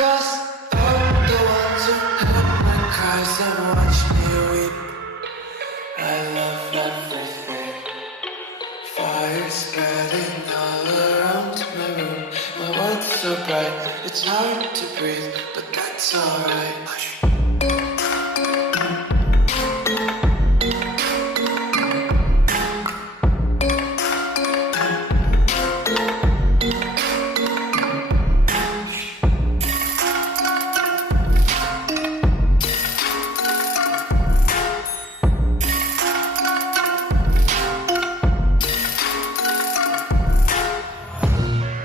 Cross out the ones who heard my cries and watched me weep. I love everything. Fire spreading all around my room. My world's so bright, it's hard to breathe, but that's alright.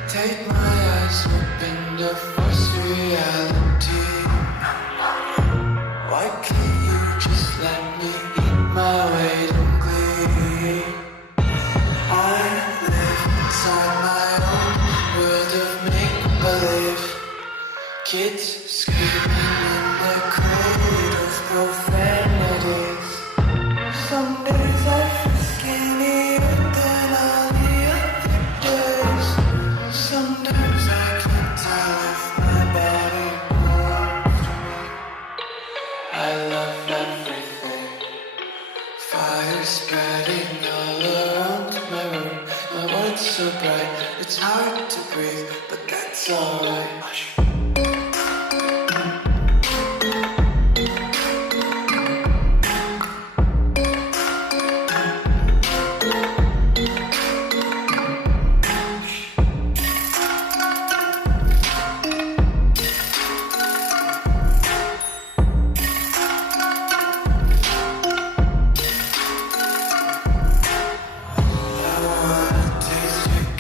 Take my eyes open to force reality. Why can't you just let me eat my weight in glee? I live inside my own world of make-believe. Kids screaming in their cradles, profanities. Some days I feel skinnier than all the other days. Sometimes I can't tell if my body belongs to me. I love everything. Fire spreading all around my room. My world's so bright, it's hard to breathe, but that's alright.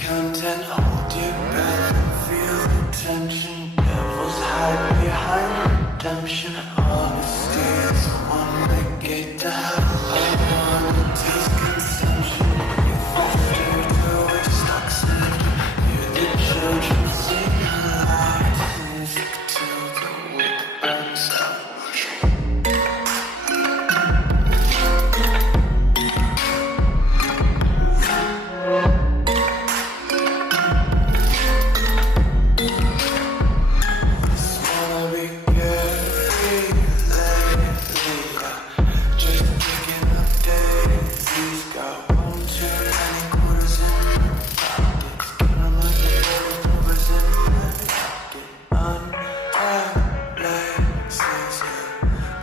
Content, hold your breath and feel the tension. Devils hide behind redemption. Honesty is a one-way gate to hell. I wanna taste consumption. You foster to waste toxin. Hear the children sing aloud. Music till the wick burns out.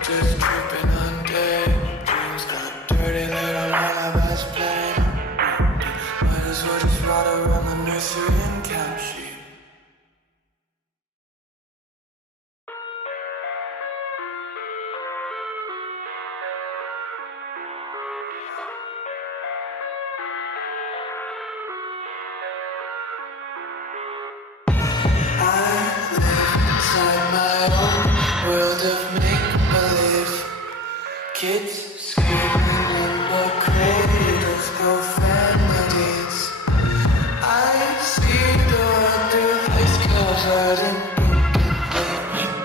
Just tripping on daydreams, got dirty little lullabies playing. Might as well just rot around the nursery and count sheep. I live inside my own world of make-believe. Kids screaming in the cradles, profanities. I see the world through ice covered in ink and paint.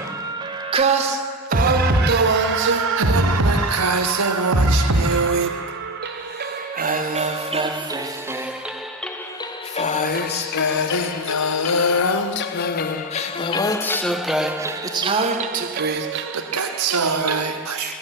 Cross out the ones who heard my cries and watched me weep. I love everything. Fire spreading all around my room. My world's so bright, it's hard to breathe, but that's alright.